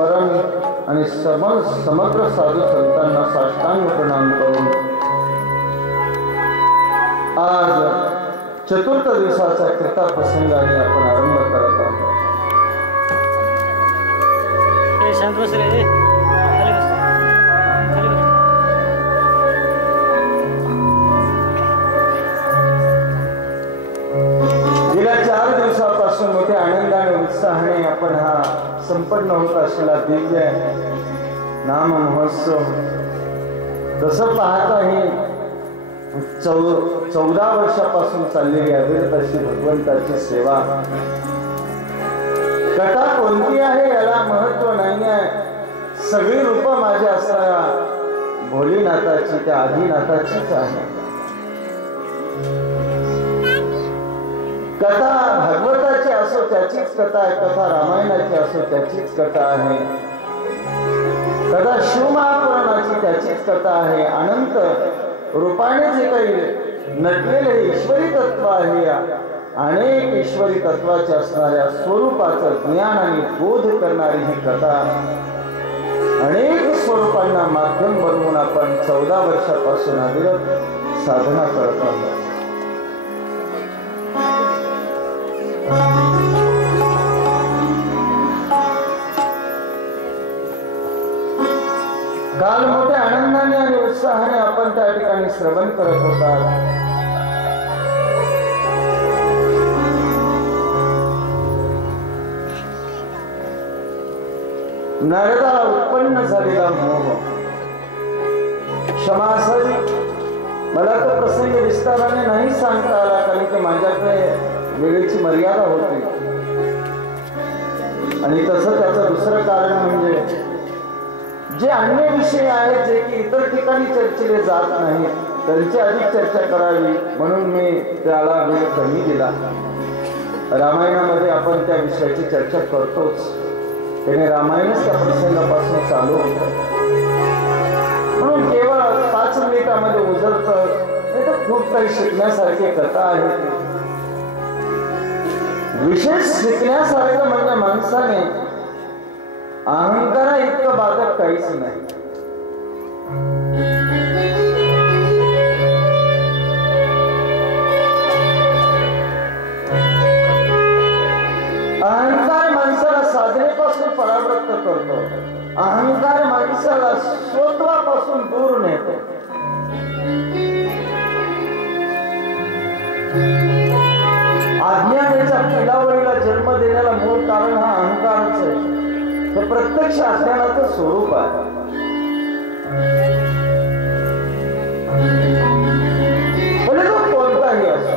स्मरण आणि समग्र साधू संतांना साष्टांग प्रणाम करून आज चतुर्थ दिवसाचा कृता प्रसंगाने आपण आरंभ करत आहोत. गेल्या 4 दिवसापासून मोठ्या आनंदाने उत्साहाने आपण हा संपन्न होत असलेला दिव्य नाम महोत्सव तसं पाहता हे 14 वर्षापासून चाललेली अविरत अशी भगवंताची सेवा. कथा कोणती आहे याला महत्व नाही आहे. सगळी रूप माझ्या असणाऱ्या भोलेनाथाची त्या आदिनाथाचीच आहे. कथा भागवताची असो त्याचीच कथा आहे, कथा रामायणाची असो त्याचीच कथा आहे, कथा शिवमहापुराणाची त्याचीच कथा आहे. अनंत रूपाने जे काही नटलेले ईश्वरी तत्व आहे, अनेक ईश्वरी तत्वाचे असणाऱ्या स्वरूपाचं ज्ञान आणि बोध करणारी ही कथा अनेक स्वरूपांना माध्यम बनवून आपण 14 वर्षापासून अविरत साधना करत आहोत. काल मोठ्या आनंदाने आणि उत्साहाने आपण त्या ठिकाणी श्रवण करत होता. नारदाला उत्पन्न झालेला मोह. क्षमासारी मला तो प्रसंग विस्ताराने नाही सांगता आला, कारण की माझ्याकडे वेळेची मर्यादा होती. आणि तसं त्याचं दुसरं कारण म्हणजे जे अन्य विषय आहेत जे की इतर ठिकाणी चर्चेले जात नाही त्यांची अधिक चर्चा करावी म्हणून मी त्याला वेळ कमी दिला. रामायणामध्ये आपण त्या विषयाची चर्चा करतोच, त्याने रामायणच त्या प्रसंगापासून चालू होतं. म्हणून केवळ 5 मिनिटामध्ये उजळतं, नाही तर खूप काही शिकण्यासारखी कथा आहे. विशेष शिकण्यासारखं म्हणजे माणसाने अहंकारा इतकं बाधक काहीच नाही. अहंकार माणसाला साधनेपासून परावृत्त करतो. अहंकार माणसाला स्वत्वापासून दूर नेतो. अज्ञानाच्या पिलावळीला जन्म देण्याला मूळ कारण हा अहंकारच आहे. हे प्रत्यक्ष अज्ञानाचं स्वरूप आहे. म्हणजे तो कोणताही असो.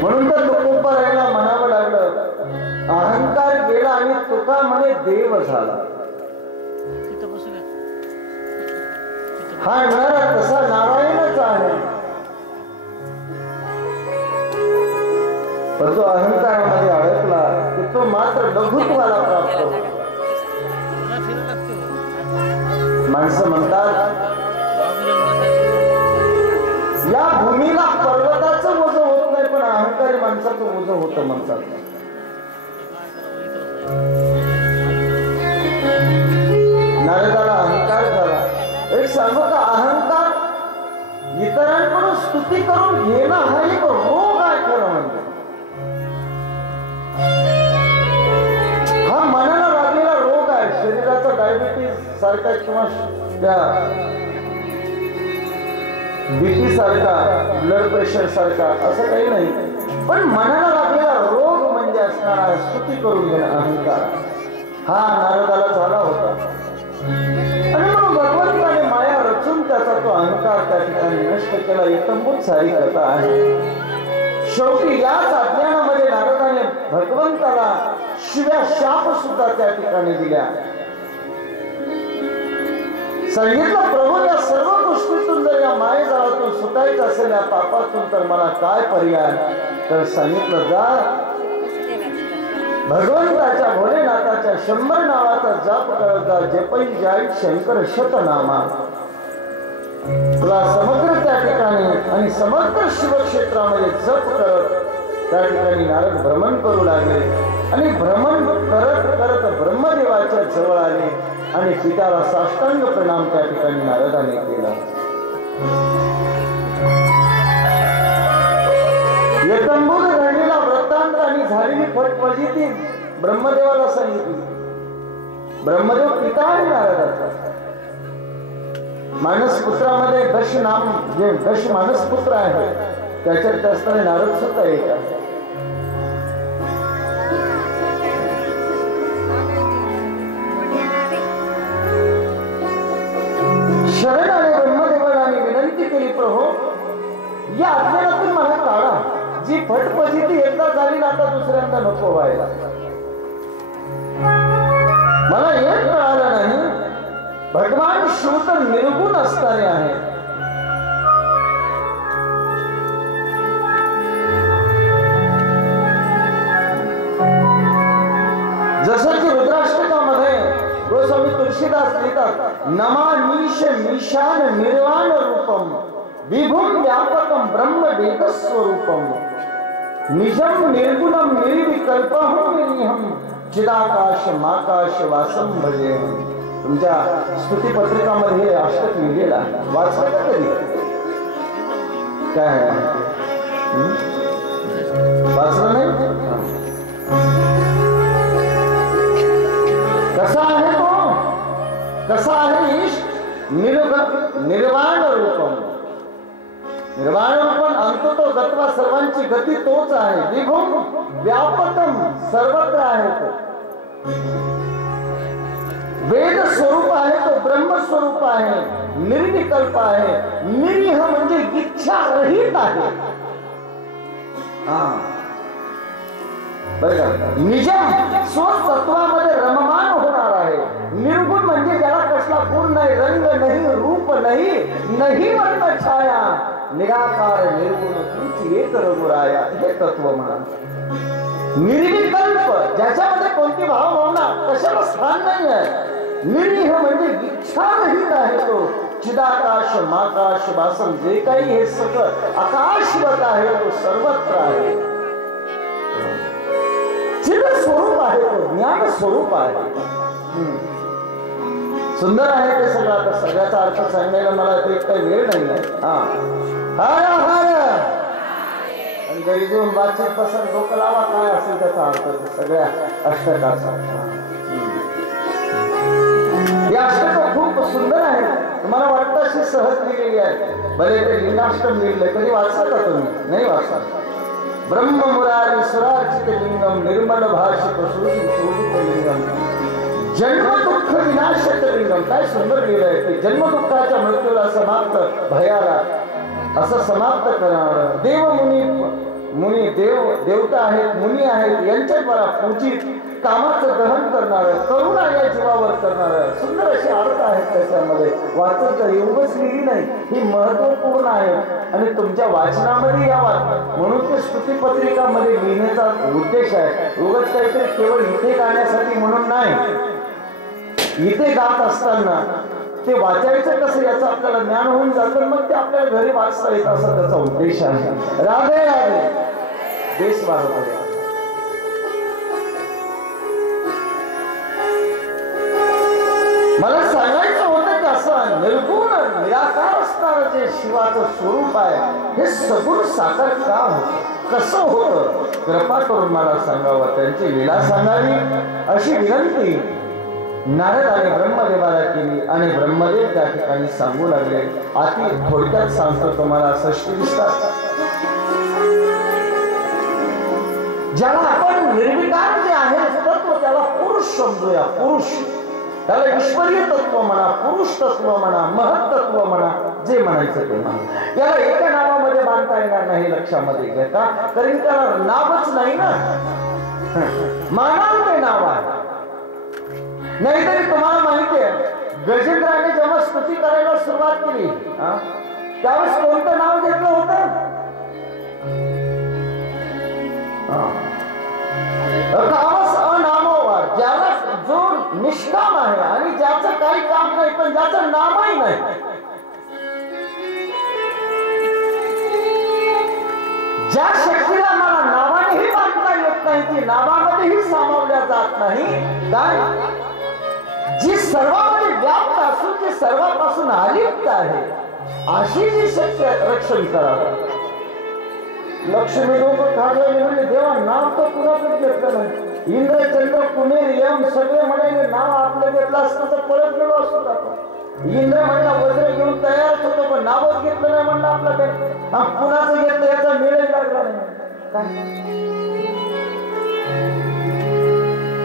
म्हणून तर तुकोबारायला म्हणावं लागलं, अहंकार गेला आणि तुका म्हणे देव झाला. हा नर तसा नारायणच आहे, पण तो अहंकारामध्ये अडकला की तो मात्र लघुत्वाला प्राप्त होतो. माणसं म्हणतात या भूमीला पर्वताचं ओझं होत नाही, पण अहंकारी माणसाचं ओझं होतं म्हणतात. नारदाला अहंकार झाला. एक सांगू का, अहंकार इतरांकडून स्तुती करून घेणं हा एक रोग आहे खरं म्हणजे. हा मनाला लागलेला रोग आहे. शरीराचा डायबिटीस सारखा किंवा त्या बीपी सारखा, ब्लड प्रेशर सारखा असं काही नाही, पण मनाला लागलेला रोग म्हणजे असणारा स्तुती करून घेणं अहंकार. हा नारदाला झाला होता. आणि मग भगवंताने माया रचून त्याचा तो अहंकार त्या ठिकाणी नष्ट केला. इतंभूत सारी कथा आहे. शेवटी याच अज्ञानामध्ये नारदाने भगवंताला शिव्या शाप सुद्धा त्या ठिकाणी दिल्या. सांगितलं, प्रभू या सर्व गोष्टीतून जर या मायेजाळातून सुटायचं असेल, या पापातून, तर मला काय पर्याय. तर सांगितलं, जा भगवंताच्या भोलेनाथाच्या 100 नावाचा जाप करत जा. जपई जाई शंकर शतनामा. तुला समग्र त्या ठिकाणी आणि समग्र शिवक्षेत्रामध्ये जप करत त्या ठिकाणी नारद भ्रमण करू लागले आणि भ्रमण करत करत ब्रह्मदेवाच्या जवळ आले आणि पित्याला साष्टांग प्रणाम त्या ठिकाणी नारदाने केला. एकंभूत घडलेला वृत्तांत आणि झालेली फटफजिती ब्रह्मदेवाला सांगितली. ब्रह्मदेव पिता आहे नारदाचा. मानसपुत्रामध्ये दश मानसपुत्र आहे, त्याच्यात जास्त नारद सुद्धा एक आहे. शरण आले ब्रह्मदेवाला आणि विनंती केली, प्रभू या अज्ञानातून मला काढा. जी फटफजिती एकदा झाली ना आता दुसऱ्यांदा नको व्हायला. मला हे कळालं नाही, भगवान शिव तर निर्गुण असणारे आहेत. जसं की रुद्राष्टकामध्ये गोस्वामी तुलसीदास लिहितात, नमा मीशान निर्वाण रूपम विभुम व्यापकम ब्रह्म वेद स्वरूपम निजम निर्गुणम निर्विकल्पम निरीहम चिदाकाश माकाश वासम भजे. तुमच्या स्तुती पत्रिकामध्ये अष्टक लिहिलेला वाचलं का कधी? काय वाचलं नाही? कसा आहे तो? कसा आहे ईश? निर्वाण रूपम. निर्वाण रूपम अंत तो गत्वा सर्वांची गती तोच आहे. विभुम व्यापकम सर्वत्र आहे तो. वेद स्वरूप आहे तो, ब्रह्म स्वरूप आहे, निर्विकल्प आहे. निरीह म्हणजे इच्छा रहित आहे. निजम स्वतत्वामध्ये रममान होणार आहे. निर्गुण म्हणजे ज्याला कसला गुण नाही, रंग नाही, रूप नाही, नाही वर्ण छाया, निराकार निर्गुण तूच एक रघुराया, हे तत्व म्हणा. निर्विकल्प ज्याच्यामध्ये कोणती भावभावना कशाला स्थान नाही आहे. निरीह म्हणजे इच्छा रहित आहे तो. चिदाकाश माकाश वासम जे काही हे सगळं आकाशवत आहे तो सर्वत्र आहे. चिद स्वरूप आहे तो, ज्ञान स्वरूप आहे. सुंदर आहे ते सगळं. आता सगळ्याचा अर्थ सांगायला मला ते काही वेळ नाही आहे. हर हर आणि घरी जेवून बातचीत पसंत डोकं लावा काय असेल त्याचा अर्थ सगळ्या अष्टकाचा. हे अष्टक खूप सुंदर आहे. तुम्हाला वाटतं अशी सहज लिहिलेली आहे. भले ते लिंगाष्टम लिहिलं, कधी वाचलं का तुम्ही? नाही वाचलं. ब्रह्म मुरारी सुरार्चित लिंगम निर्मल भाषित शोभित लिंगम जन्म दुःख विनाशक लिंगम. काय सुंदर लिहिलंय की जन्म दुःखाच्या मृत्यूला समाप्त भयाला असं समाप्त करणार. देव मुनी देवता आहेत, मुनी आहेत, यांच्याद्वारा पूजित, कामाचं दहन करणार, करुणा या जीवावर करणार. सुंदर असे अर्थ आहेत त्याच्यामध्ये. वाचन तर एवढंच लिहिली नाही, ही महत्वपूर्ण आहे आणि तुमच्या वाचनामध्ये यावा म्हणून ते स्तुती पत्रिकामध्ये लिहिण्याचा उद्देश आहे. उगाच काहीतरी केवळ इथे गाण्यासाठी म्हणून नाही. इथे गात असताना ते वाचायचं कसं याचं आपल्याला ज्ञान होऊन जातं, मग ते आपल्याला घरी वाचता येतं, असा त्याचा उद्देश आहे. राधे राधे. देश वाढवतो. मला सांगायचं होतं की असं निर्गुण निराकार असणारं जे शिवाचं स्वरूप आहे हे सगुण साकार का होतं, कसं होतं, कृपा करून मला सांगावं, त्यांची लीला सांगावी अशी विनंती नारदाने ब्रह्मदेवाला केली आणि ब्रह्मदेव त्या ठिकाणी सांगू लागले. अति थोडक्यात सांगतो तुम्हाला. षष्टी दिसतात ज्याला आपण निर्विकार जे आहे तत्व त्याला पुरुष समजूया. पुरुष त्याला ईश्वरीय तत्व म्हणा, पुरुष तत्व म्हणा, महत्त्व म्हणा, जे म्हणायचं ते म्हणा. याला एका नावामध्ये बांधता येणार नाही लक्षामध्ये घेता, कारण त्याला नावच नाही ना. मानाल ते नाव आहे. नाहीतरी तुम्हाला माहिती आहे गजेंद्राने जेव्हा स्तुती करायला सुरुवात केली त्यावेळेस कोणतं नाव घेतलं होतं? अनामोवार. ज्याला जो निष्काम आहे आणि ज्याचं काही काम नाही पण ज्याचं नामही नाही ज्या शक्तीला मला नावानेही बांधता येत नाही, ती नावामध्येही सामावल्या जात नाही, जी सर्वांमध्ये व्याप्त असून ती सर्वांपासून अलिप्त आहे, अशी जी शक्ती रक्षण करावं. लक्ष्मी लोक खाजवले म्हणजे देवा नाव तर कुणाचं घेतलं नाही. इंद्र चंद्र कुमेर यम सगळे म्हणाले नाव आपलं घेतलं असतं तर पळत गेलो असतो आपण. इंद्र म्हणला वज्र घेऊन तयारच होतो, पण नावच घेतलं नाही म्हणलं आपल्याकडे. हा कुणाचं घेतलं याचा मेळही लागला नाही.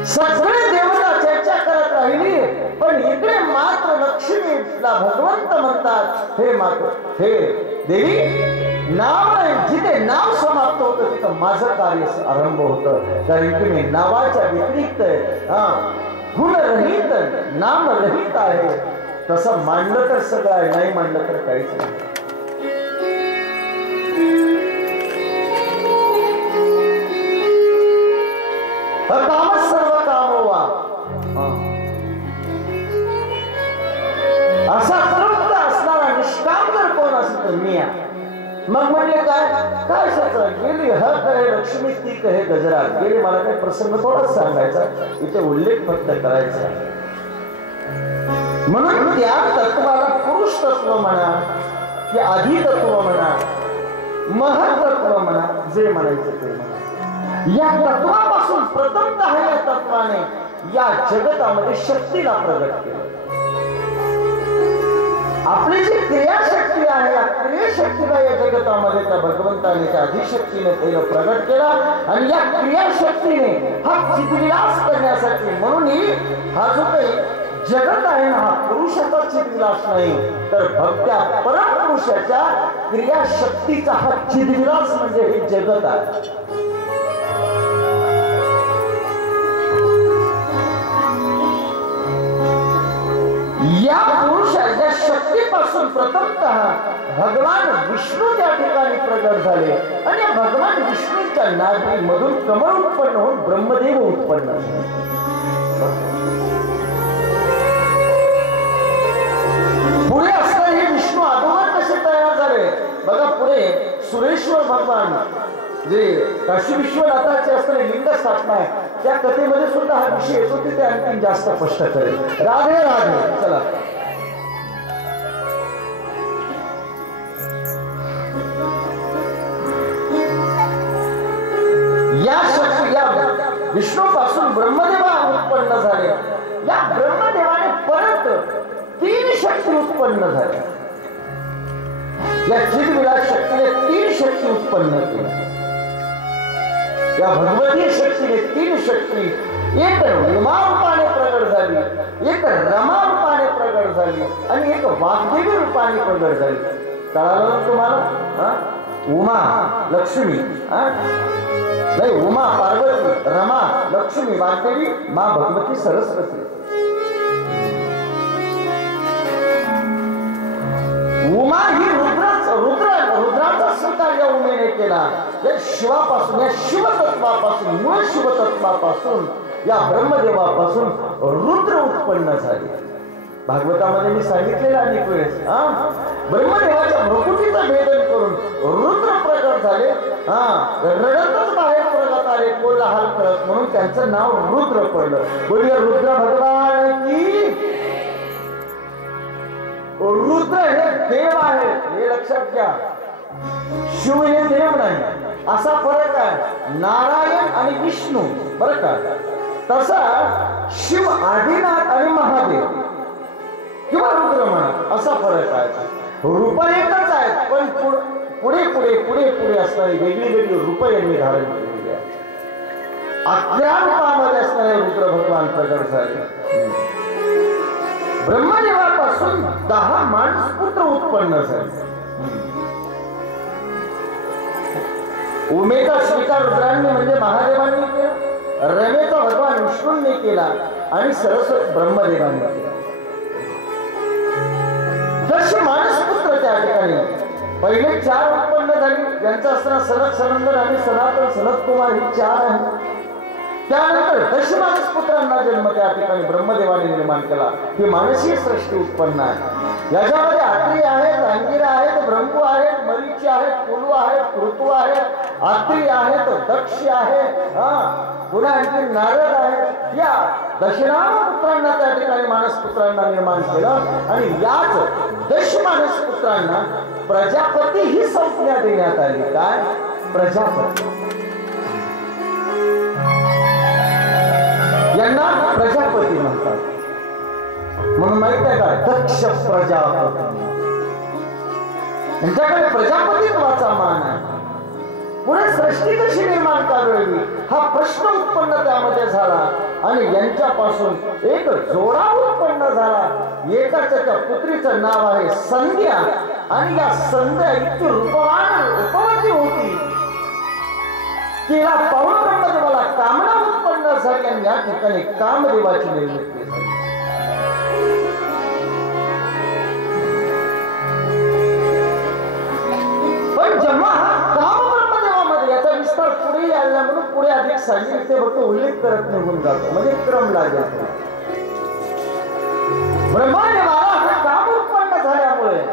सगळे देवता चर्चा करत राहिली, पण इकडे मात्र लक्ष्मीला भगवंत म्हणतात, हे मात्र हे देवी, नाव नाही, जिथे नाव समाप्त होतं तिथं माझं कार्य आरंभ होतं. कारण की मी नावाच्या व्यतिरिक्त गुणरहित नामरहित आहे. तसं मांडलं तर सगळं आहे, नाही मांडलं तर काहीच नाही. काम सर्व कामोवा असा तृप्त असणारा निष्काम जर कोण असेल तर मी आहे. मग म्हणले काय सगळं गेली हक आहे लक्ष्मी ती कहे गजरात गेली. मला काही प्रसंग थोडाच सांगायचा, इथे उल्लेख फक्त करायचा. म्हणून त्या तत्वाला पुरुष तत्व म्हणा की आधी तत्व म्हणा, महत्त्व म्हणा, जे म्हणायचं ते म्हणा, या तत्वापासून प्रथमतः या तत्वाने या जगतामध्ये शक्तीला प्रगट केलं. आपली जी क्रियाशक्ती आहे, या क्रियाशक्तीला या जगतामध्ये त्या भगवंताने त्या अधिशक्तीने पहिलं प्रगट केला. आणि या क्रियाशक्तीने हा चितविलास करण्यासाठी, म्हणून हा जो काही जगत आहे ना, हा पुरुषाचा चितविलास नाही, तर भक्त्या परमपुरुषाच्या क्रियाशक्तीचा हा चितविलास म्हणजे हे जगत आहे. या पुरुषाच्या शक्तीपासून प्रथमतः भगवान विष्णू त्या ठिकाणी प्रगट झाले. आणि या भगवान विष्णूच्या नाभीमधून कमळ उत्पन्न होऊन ब्रह्मदेव उत्पन्न झाले. पुढे असणारे हे विष्णू अगोदर कसे तयार झाले बघा. पुढे सुरेश्वर भगवान जे काशी विश्वनाथाचे असणारे लिंग स्थापना आहे, त्या कथेमध्ये सुद्धा हा विषय येतो, ते आणखी जास्त स्पष्ट करेल. राधे राधे. चला या शक्ती या विष्णूपासून ब्रह्मदेवा उत्पन्न झाले. या ब्रह्मदेवाने परत 3 शक्ती उत्पन्न झाल्या. या चिदविलास शक्तीने 3 शक्ती उत्पन्न केल्या. या भगवती शक्तीने 3 शक्ती, एक उमा रूपाने प्रगट झाली, एक रमा रूपाने प्रगट झाली आणि एक वाग्देवी रूपाने प्रगट झाली. कळालं तुम्हाला? उमा लक्ष्मी, नाही उमा पार्वती, रमा लक्ष्मी, वाग्देवी मां भगवती सरस्वती. उमा ही रुद्राचा स्वीकार या उमेने केला. या शिवापासून, या शिवतत्वापासून, मूळ शिवतत्वापासून, या ब्रह्मदेवापासून रुद्र उत्पन्न झाले. भागवतामध्ये मी सांगितलेलं अनेक वेळेस, ब्रह्मदेवाच्या भ्रुकुटीचं भेदन करून रुद्र प्रकट झाले. रडतच बाहेर प्रगट आले, कोल्हाल करत, म्हणून त्यांचं नाव रुद्र पडलं. बोलिए रुद्र भगवान की. रुद्र हे देव आहे, हे लक्षात घ्या. शिव हे देव नाही, असा फरक आहे. नारायण आणि विष्णू, बरं का. तसा शिव आदिनाथ आणि महादेव किंवा रुद्र म्हणा, असा फरक आहे. रूप एकच आहेत, पण पुढे पुढे पुढे पुढे असणारी वेगळी वेगळी रूप यांनी धारण केलेली आहे. अख्या रूपामध्ये असणारे रुद्र भगवान प्रगट झाले. ब्रह्मदेवापासून 10 मानसपुत्र उत्पन्न झाले. उमेचा स्वीकार रुद्रांनी म्हणजे महादेवांनी केला, रमेचा भगवान विष्णूंनी केला आणि सरस्वती ब्रह्मदेवांनी केला. जसे मानसपुत्र त्या ठिकाणी पहिले 4 उत्पन्न झाली, ज्यांचा असताना सनत सनंदन आणि सनातन सनत कुमार ही 4 आहेत. त्यानंतर दशमानस पुत्रांना जन्म त्या ठिकाणी ब्रह्मदेवाने निर्माण केला. ही मानसीय सृष्टी उत्पन्न आहे. याच्यामध्ये आत्री आहेत, अंगिरा आहेत, ब्रह्मू आहेत, मरीची आहेत, कुलू आहेत, ऋतू आहेत, अत्रि आहे, तो दक्ष आहे, पुन्हा आणखी नारद आहे. या दशनामपुत्रांना त्या ठिकाणी मानसपुत्रांना निर्माण केलं आणि याच दशमानसपुत्रांना प्रजापती ही संज्ञा देण्यात आली. काय? प्रजापती. यांना प्रजापती म्हणतात. म्हणून माहित आहे का? दक्ष प्रजापती. यांच्याकडे प्रजापतित्वाचा मान आहे. पुढे सृष्टी कशी निर्माण करावी हा प्रश्न उत्पन्न त्यामध्ये झाला आणि यांच्यापासून एक जोडा उत्पन्न झाला. एकाच्या त्या पुत्रीचं नाव आहे संध्या आणि या संध्या इतकी रूपवती होती. तिला पाहून ब्रह्मदेवाला कामना उत्पन्न झाली आणि या ठिकाणी कामदेवाची निर्मिती झाली. पण जेव्हा हा काम ब्रह्मदेवामध्ये याचा विस्तार पुढे आला म्हणून पुढे अधिक सांगितले ते फक्त उल्लेख करत निघून जातो म्हणजे क्रम लागेल. ब्रह्मदेवाला हा काम उत्पन्न झाल्यामुळे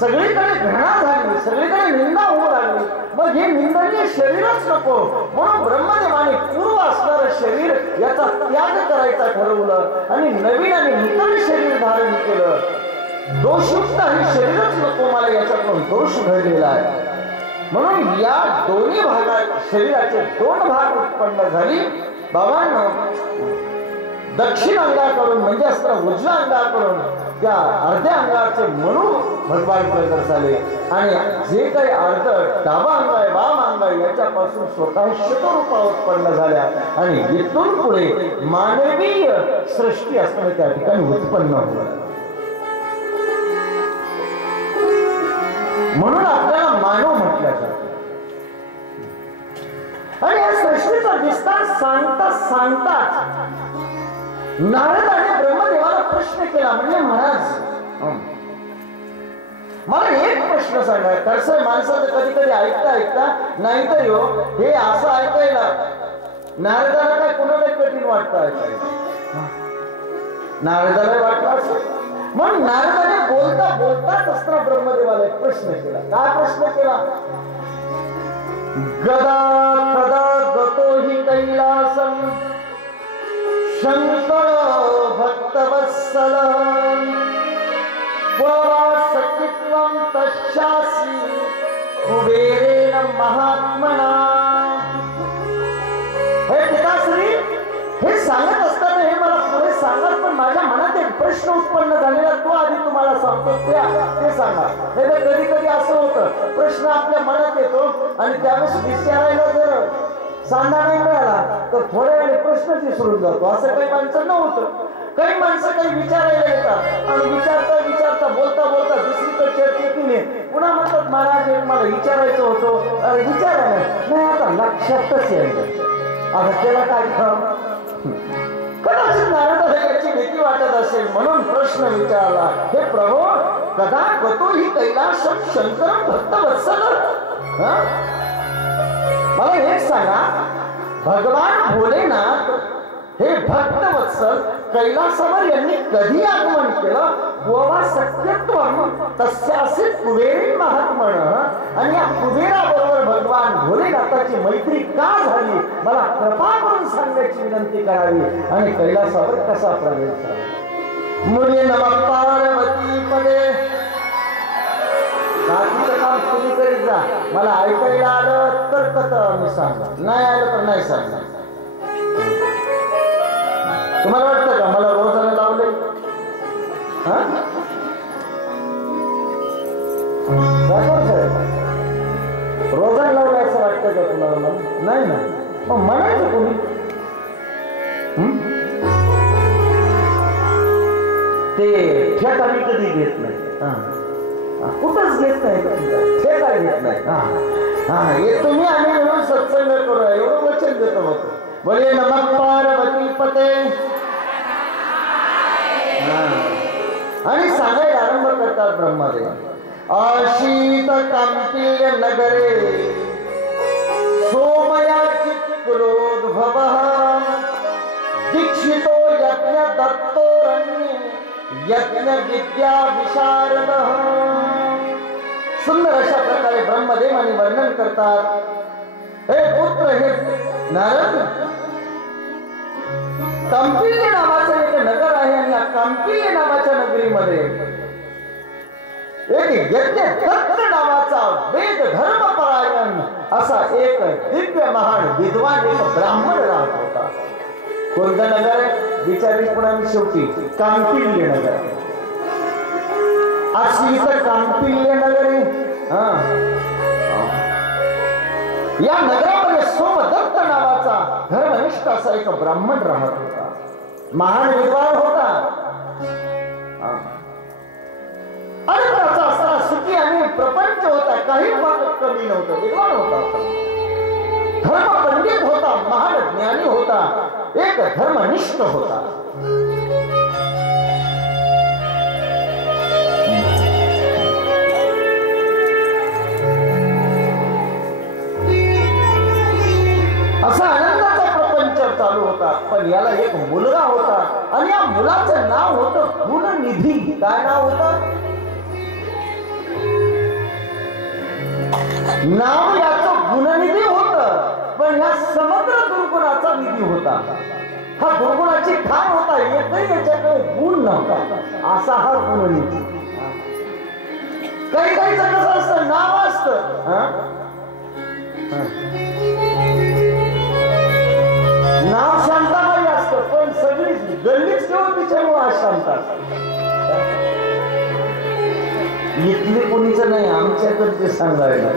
सगळीकडे घृणा झाली, सगळीकडे निंदा होऊ लागली. मग हे निंदनीय शरीरच नको म्हणून ब्रह्मदेवाने पूर्व असणारं शरीर याचा त्याग करायचा ठरवलं आणि नवीन आणि नूतन शरीर धारण केलं. दोषयुक्त हे शरीरच नको मला, याच्यातून दोष घडलेला आहे. म्हणून या दोन्ही भागात शरीराचे दोन भाग उत्पन्न झाली. बाबांनो, दक्षिण अंगाकडून म्हणजे असतं उजव्या अंगाकडून त्या अर्ध्या अंगाचे म्हणू भगवान प्रकट झाले आणि जे काही अर्ध डावा अंग आहे वाम अंग आहे याच्यापासून स्वतः शतरूपा उत्पन्न झाल्या आणि इथून पुढे मानवीय सृष्टी असणं त्या ठिकाणी उत्पन्न होतं. म्हणून आपल्याला मानव म्हटलं जातं. आणि या सृष्टीचा विस्तार सांगता सांगताच नारदाने ब्रह्मदेवाला प्रश्न केला. म्हणजे महाराज मला एक प्रश्न सांगा. कसं माणसाचं कधी कधी ऐकता ऐकता नाही तर हे असं ऐकायला नारदाला काय कोणाला कठीण वाटतं ऐकायला. नारदाला वाटलं असं म्हणून नारदाने बोलता बोलताच असताना ब्रह्मदेवाला एक प्रश्न केला. काय प्रश्न केला? गदा कदा गतो हि कैलासम शंकर भक्तवत्सल सखित्वं तस्यासि कुबेरेण महात्मना. हे पिताश्री हे सांगत असताना हे मला पुढे सांगत पण माझ्या मनात एक प्रश्न उत्पन्न झालेला तो आधी तुम्हाला सांगतो ते सांगा. हे तर कधी कधी असं होतं प्रश्न आपल्या मनात येतो आणि त्यावेळेस विचारायला जर सांगा नाही मिळाला तर थोड्या वेळी प्रश्नच विसरून जातो. असं काही माणसांना होतं. काही माणसं काही विचारायला येतात आणि विचारता विचारता बोलता बोलता दुसरीकडे चर्चेतून पुन्हा म्हणतात महाराज एक मला विचारायचं होतं. अरे विचारा नाही आता लक्षातच यायचं. आता त्याला काय कदाचित नारदाला याची भीती वाटत असेल म्हणून प्रश्न विचारला. हे प्रभू कदा गतो हि कैलासम शंकर भक्तवत्सल. मला हे सांगा भगवान भोलेनाथ हे भक्तवत्सल कैलासावर यांनी कधी आगमन केलं? गोवा सत्यत्वम तस्यासी कुबेरी महात्मन. आणि या कुबेराबरोबर भगवान भोलेनाथाची मैत्री का झाली मला कृपा करून सांगण्याची विनंती करावी आणि कैलासावर कसा प्रवेश झाला. मुळे नमः पार्वती पदे. बाकीचं काम तुम्ही करीत जा. मला ऐकायला आलं तर कथं मी सांगणार, नाही आलं तर नाही सांगणार. तुम्हाला वाटतं का मला रोजानं लावले? रोजानं लावलं असं वाटतं का तुम्हाला? नाही ना. मग म्हणायचं कोणी ते ठेका मी कधी घेत नाही. कुठंच घेत नाही ठेका घेत नाही. हे तुम्ही आम्ही म्हणून सत्संग करू एवढं वचन देतो. मग बोले नमः पार्वती पते. आणि सांगायला आरंभ करतात ब्रह्मदेव. अशीत कांपिल्य नगरे सोमयाची कुलोद्भव दीक्षितो यज्ञ दत्तोरण्य यज्ञ विद्या विशारद सुंदर अशा प्रकारे ब्रह्मदेवाने वर्णन करतात. हे पुत्र, हे नारद, कंपिल्य नावाचं एक नगर आहे आणि या कंपिल्य नावाच्या नगरीमध्ये एक यज्ञ दत्त नावाचा वेद धर्म परायण असा एक दिव्य महान विद्वान एक ब्राह्मण राहत होता. कोणतं नगर आहे विचारलीपणाने शेवटी कांपिल्य नगर. अशी इथं कांपिल्य नगर आहे. या नगरामध्ये सोमदत्त नावाचा धर्मनिष्ठ असा एक ब्राह्मण राहत होता. महान विद्वान होता आणि त्याचा असा सुखी आणि प्रपंच होता. काही बाबत कमी नव्हतं. विद्वान होता, धर्म पंडित होता, महान ज्ञानी होता, एक धर्मनिष्ठ होता. असा आनंदाचा प्रपंच चालू होता. पण याला एक मुलगा होता आणि या मुलाचं नाव होतं गुणनिधी. काय नाव होतं? नाव याचं गुणनिधी होतं, पण ह्या समग्र दुर्गुणाचा निधी होता. हा दुर्गुणाची खाण होता. एकही याच्याकडे गुण नव्हता. असा हा गुणनिधी. काही काही कसं असतं, नाव असतं, नाव शांताबाई असतं, पण सगळी गल्लीच किंवा तिच्यामुळे अशांत असत. इथली कोणीच नाही, आमच्याकडे सांगायला.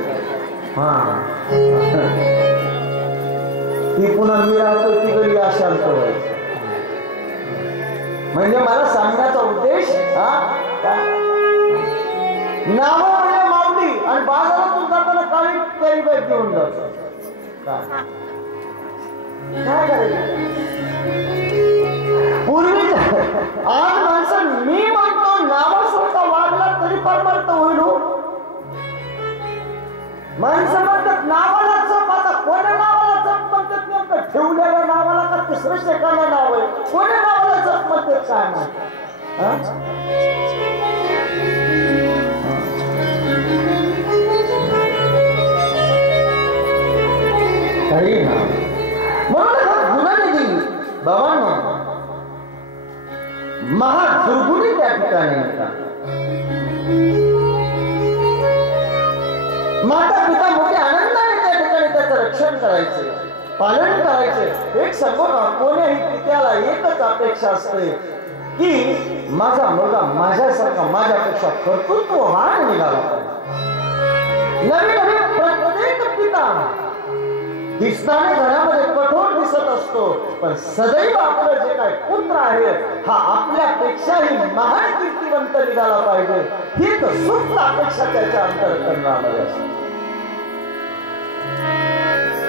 ती पुन्हा मी राहतो ती गल्ली अशांत व्हायची. म्हणजे मला सांगण्याचा उद्देश नाव म्हणजे मावली आणि बाजारातून जाताना काळी कॅरी बॅग घेऊन जातो. काय करायचं पूर्वी? आज माणसं मी म्हणतो नावासारखा वागला तरी परमार्थ होईल. माणसं म्हणतात नावाला जप. आता कोण्या नावाला जप म्हणतात? नेमकं ठेवलेल्या नावाला का तिसरं शेकाला नाव आहे? कोण्या नावाला जप म्हणतात? काय म्हणतात? काही नाव म्हणून गुणनिधी बाबांना महादुर्गुणी त्या ठिकाणी होता. माता पिता मोठ्या आनंदाने त्या ठिकाणी त्याचं रक्षण करायचे, पालन करायचे. एक सांगू ना, कोण्याही पित्याला एकच अपेक्षा असते की माझा मुलगा माझ्यासारखा माझ्यापेक्षा कर्तृत्ववान निघाला पाहिजे. नवीन नवीन प्रत्येक पिता दिसताना घरामध्ये कठोर दिसत असतो, पण सदैव आपलं जे काही पुत्र आहे हा आपल्यापेक्षाही महान कीर्तिवंत निघाला पाहिजे ही तर सुप्त अपेक्षा त्याच्या अंतःकरणामध्ये असते.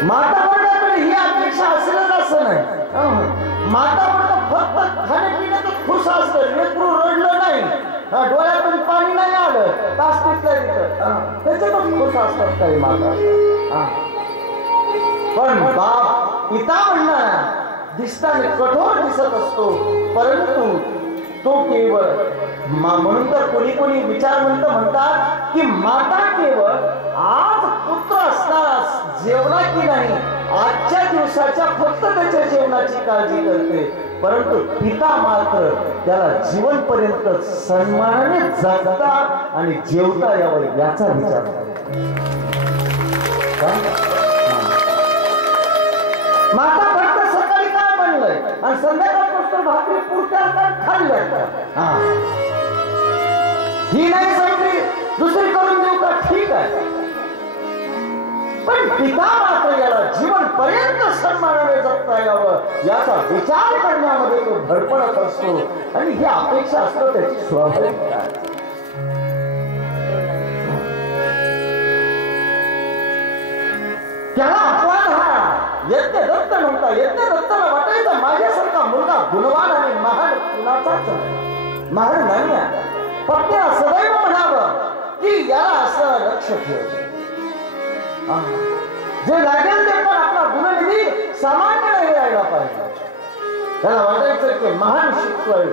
माता वर्गाकडे ही अपेक्षा असलंच असं नाही. माता वर्ग फक्त खाण्यापिण्यातच खुश असतं. लेकरू रडलं नाही, डोळ्यातून पाणी नाही आलं, त्याच्यातच खुश असतात काही माता. पण बाप पिता म्हणणार दिसताना कठोर दिसत असतो, परंतु तो केवळ म्हणून तर कोणी कोणी विचारवंत म्हणतात की माता केवळ आज पुत्र असताना जेवला की नाही आजच्या दिवसाच्या फक्त त्याच्या जेवणाची काळजी करते, परंतु पिता मात्र त्याला जीवनपर्यंत सन्मानाने जगता आणि जेवता यावं याचा विचार करतो. माता फक्त सकाळी काय बनलंय आणि संध्याकाळपासून भाकरी पुरत्या खाल्ल्या, ही नाही समजली दुसरी करून देऊ का? ठीक आहे, पण पिता मात्र याला जीवन पर्यंत सन्मानाने जगता यावं याचा विचार करण्यामध्ये तो धडपडत असतो आणि ही अपेक्षा असतो त्याची स्वाभाविक आहे. त्याला अपवाद हा यज्ञ दत्त नव्हता. यज्ञ दत्ताला वाटायचा माझ्यासारखा मुलगा गुणवान आणि महान कुणाचाच नाही, महान नाही. फक्त सदैव म्हणावं की याला असं लक्ष ठेव, जे लागेल ते पण आपला गुणनिधी सामान्य नाही राहिला पाहिजे. त्याला वाटायचं की महान शिकतोय,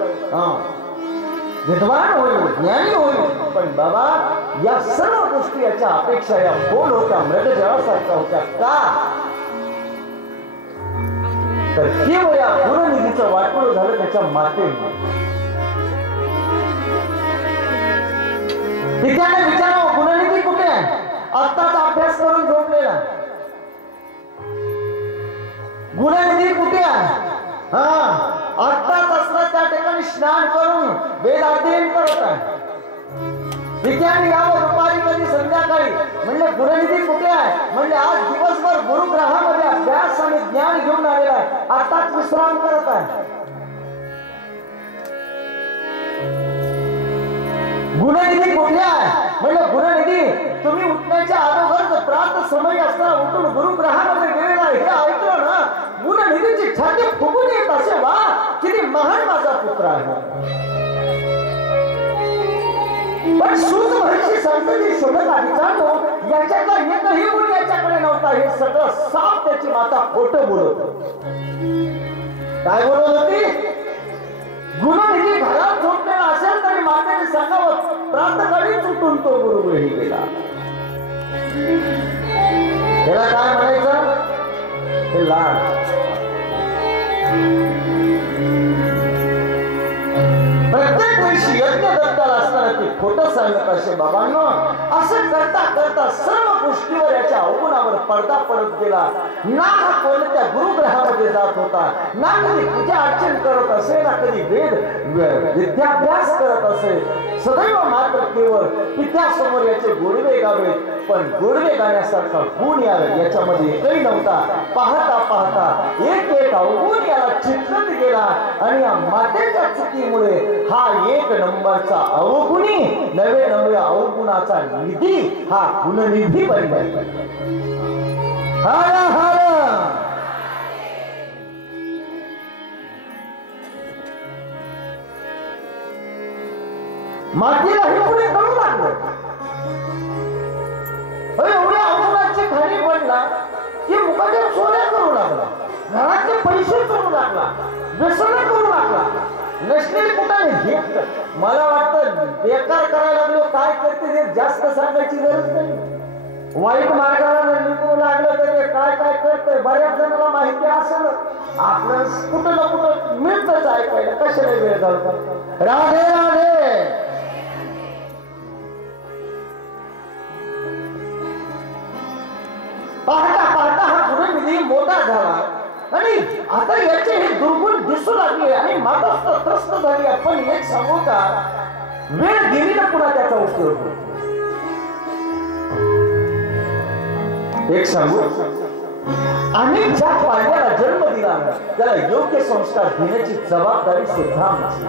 विद्वान होईल, ज्ञानी होईल, पण बाबा या सर्व गोष्टी याच्या अपेक्षा या बोल होत्या, मृगजळासारख्या होत्या. का तर केवळ या गुरुनिधीचं वाटोळ झालं त्याच्या मातेने. त्याने विचारावं गुरुनिधी कुठे आहे? आत्ताच अभ्यास करून झोपलेला. गुरुनिधी कुठे आहे? आत्ताच असला त्या ठिकाणी स्नान करून वेद अध्ययन करत आहे. विज्ञान यावं दुपारी कधी संध्याकाळी. म्हणले गुरुनिधी कुठे आहे? म्हणजे आज दिवसभर गुरुग्रहामध्ये अभ्यास आणि ज्ञान घेऊन आलेला आहे, आताच विश्राम करत आहे. गुरुनिधी कुठे आहे? म्हणजे गुरुनिधी तुम्ही उठण्याच्या अगोदर प्रात समय असताना उठून गुरुग्रहामध्ये गेलेला हे ऐकलं ना, गुरुनिधीची छाती फुगून येत असे, वा किती महान माझा पुत्र आहे. पण सूत महर्षी संतती शोधत आली जातो, याच्यातला एकही गुण याच्याकडे नव्हता. हे सगळं साप त्याची माता खोटं बोलत होती. काय बोलत होती? गुरुनिधी घरात झोपलेला असेल तरी मातेने सांगावं प्रातकाळीच उठून तो गुरुगृही गेला. त्याला काय म्हणायचं? हे लाड. प्रत्येक वर्षी यज्ञ दत्ताला असताना ते खोटं सांगत असे. बाबांनो, असं करता करता सर्व गोष्टीवर याच्या अवगुणावर पडदा पडत गेला. ना हा कोणत्या गुरुग्रहामध्ये जात होता, ना कधी पूजा अर्चन करत असे, ना कधी वेद विद्याभ्यास करत असे. सदैव मात्र केवळ पित्यासमोर याचे गोडवे गावे, पण गोडवे गाण्यासारखा गुण याच्यामध्ये एकही नव्हता. पाहता पाहता एक एक अवगुण याला चित्रत गेला आणि या मातेच्या चुकीमुळे हा एक नंबरचा अवगुणी नवे नवे अवगुणाचा निधी हा गुणनिधी बनला. हर हर. मातीला हे पुढे कळू लागलं. एवढ्या अवगुणाची खाली पडला की मुखाच्या चोऱ्या करू लागला, घराचे पैसे चोरू लागला, व्यसन करू लागला. नसलेली कुठाने घेत. मला वाटतं बेकार करायला लागलो. काय करते हे जास्त सांगायची गरज नाही. वाईट मार्गाला निघू लागलं तर काय काय करतंय बऱ्याच जणांना माहिती असेल. आपलं कुठं ना कुठं मिळतच ऐकायला. कशाला वेळ घालतो? राधे राधे. पाहता पाहता हा गुरुनिधी मोठा झाला आणि आता याचे हे दुर्गुण दिसू लागले आणि माता त्रस्त झाली. आपण एक सांगू का, वेळ गेली ना पुन्हा त्याचा उपयोग होतो. एक सांगू, आम्ही ज्या पाल्याला जन्म दिला त्याला योग्य संस्कार देण्याची जबाबदारी सुद्धा आमची.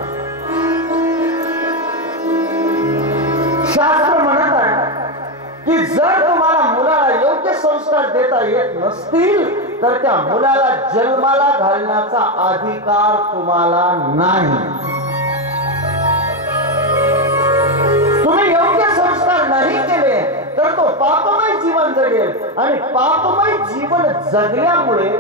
शास्त्र म्हणत आहे की जर तुम्हाला मुलाला योग्य संस्कार देता येत नसतील तर त्या मुलाला जन्माला घालण्याचा अधिकार तुम्हाला नाही. तुम्ही योग्य संस्कार नाही केले तर तो पापमय जीवन जगेल आणि पापमय जीवन जगल्यामुळे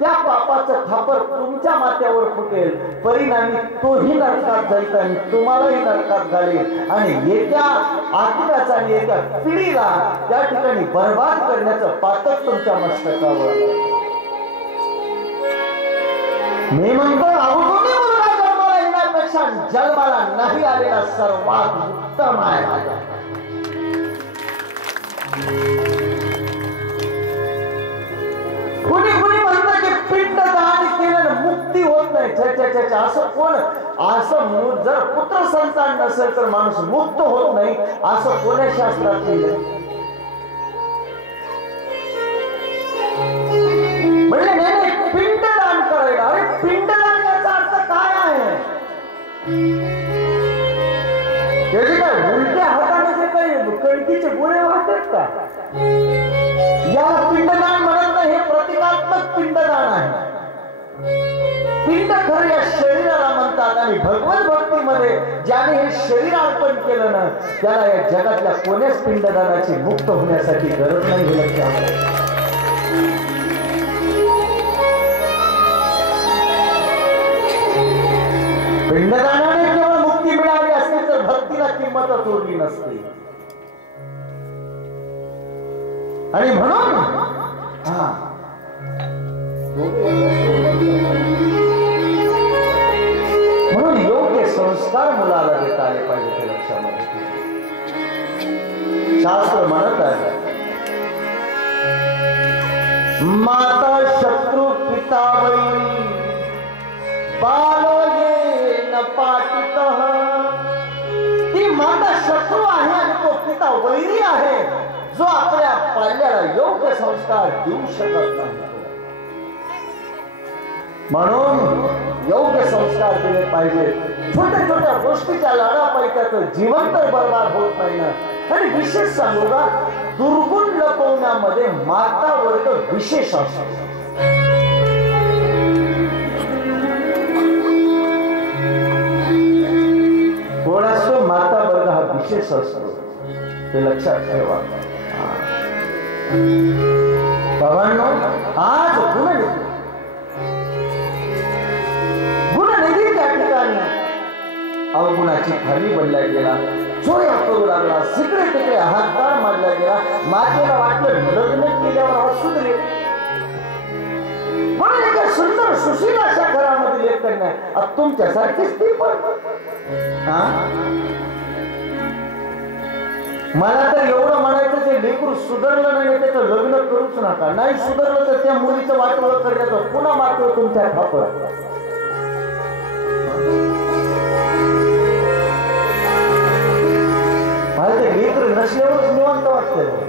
त्या पापाचं खापर तुमच्या माथ्यावर फुटेल. परिणामी तोही नरकात जाईल आणि तुम्हालाही नरकात घालेल आणि येत्या आत्म्याचा आणि येत्या पिढीला त्या ठिकाणी बर्बाद करण्याचं पातक तुमच्या मस्तकावर. मी म्हणतो अवगुणी मुलगा जन्माला येण्यापेक्षा जन्माला नाही आलेला सर्वात उत्तम आहे. कुणी कुणी म्हणतं की पिंडदान केल्यानं मुक्ती होत नाही. असं कोण? असं जर पुत्र संतान नसेल तर माणूस मुक्त होत नाही असं कोण्या शास्त्रात लिहिलं? म्हणजे नाही पिंडदान करायला. अरे पिंडदान याचा अर्थ काय आहे? त्याचे काय उलट्या हाताने जे काही कणकीचे गोळे वाहतात का? याला पिंडदान म्हणत नाही. हे प्रतिकात्मक पिंडदान आहे. पिंड खर या शरीराला म्हणतात आणि भगवत भक्तीमध्ये ज्याने हे शरीर अर्पण केलं ना त्याला या जगातल्या कोण्याच पिंडदानाची मुक्त होण्यासाठी गरज नाही. हे लक्षात. पिंडदानाने केवळ मुक्ती मिळाली असते किंमत तोडली नसते. आणि म्हणून म्हणून योग्य संस्कार मुलाला देता आले पाहिजे ते लक्षामध्ये. शास्त्र म्हणत आहे माता शत्रु पिता वैरी बालयेन पाटितः. ती माता शत्रू आहे आणि तो पिता वैरी आहे जो आपल्या पाल्याला योग्य संस्कार देऊ शकत नाही. म्हणून योग्य संस्कार दिले पाहिजे. छोट्या छोट्या गोष्टीच्या लाडापायी त्याचं जीवन तर बर्बाद होत नाही ना. आणि विशेष सांगू का, दुर्गुण लपवण्यामध्ये माता वर्ग विशेष असतो. कोण असतो? माता वर्ग हा विशेष असतो, ते लक्षात ठेवा. बाबांनो, आज गुणनिधी त्या ठिकाणी अवगुणाची खाली बनला गेला. चोऱ्या करू लागला, जिकडे तिकडे हातभार मारला गेला. मातेला वाटलं लग्न केल्यावर असू दे म्हणून एका सुंदर सुशील अशा घरामध्ये लेख करण्या तुमच्यासारखीच ती पण. मला तर एवढं म्हणायचं ते लेकरू सुधारलं नाही त्याचं लग्न करूच नका. नाही सुधारलं तर त्या मुलीचं वाटोळं करण्याचं पुन्हा मात्र तुमच्या खापर. मला ते लेकर नसल्यावरच निवांत वाटतं.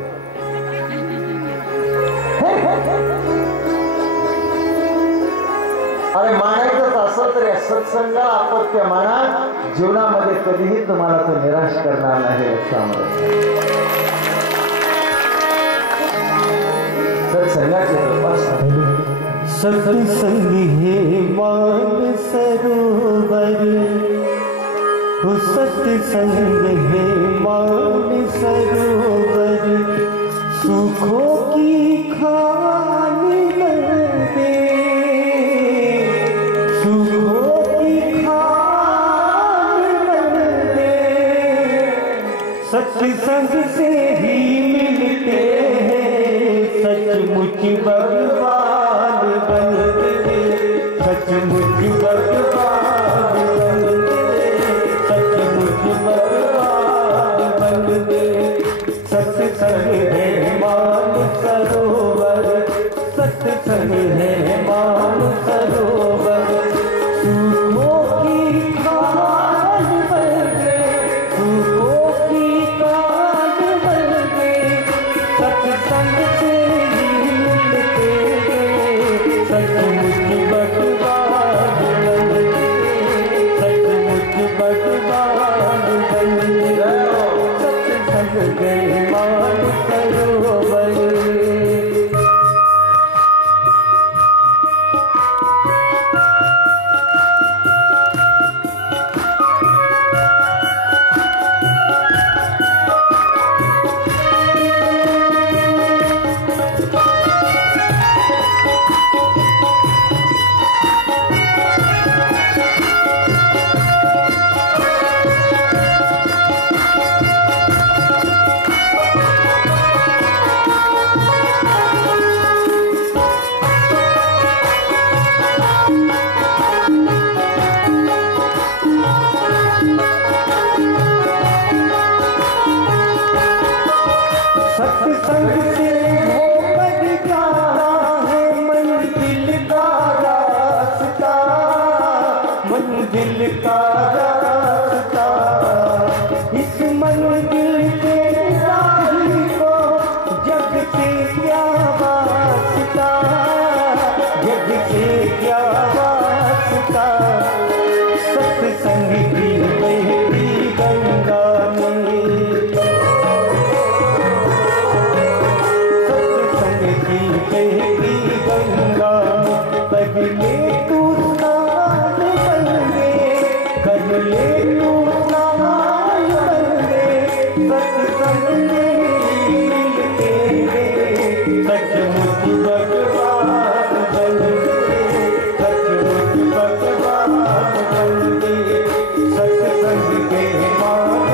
अरे मानायचंच असं तर या सत्संग अपत्य माना जीवनामध्ये कधीही तुम्हाला तो निराश करणार नाही. लक्षामध्ये सत्संगाचे सत्संगी हे मान सरोवर, सत्संग है मान सरोवर, सुखों की खान बंदे, सुखों की खान बंदे, सत्संग से ही मिलते हैं सचमुच भगवान बनते, सचमुच भगवान बनते, सत्संग है मान सरोवर, सत्संग है मान सरोवर, सुखों की खान बन गए, सुखों की खान बन गए, सत्संग से ही मिलते गए सचमुच भगवान बनते, सचमुच भगवान बनते, सत्संग गए मान सरोवर। सत्संग के मान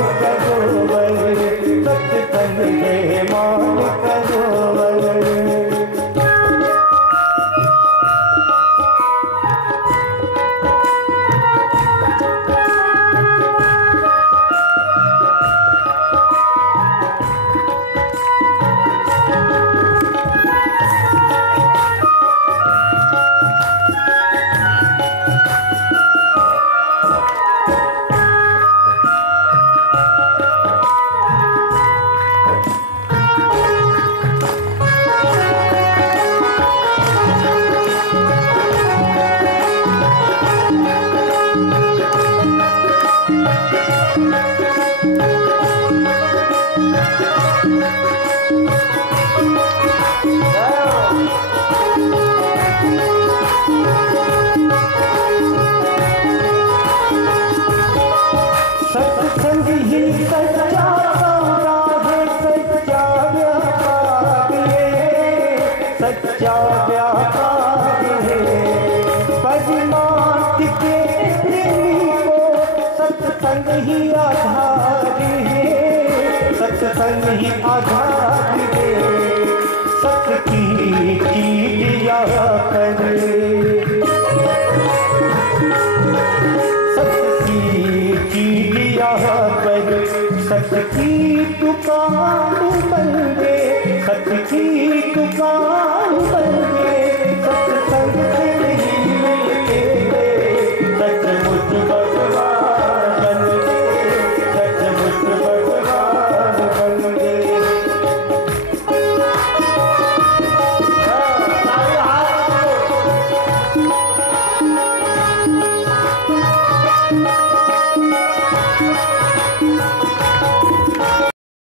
सच्चा व्यापार है। परमार्थ के प्रेमी को सत्संग ही आधार है, सत्संग ही आधार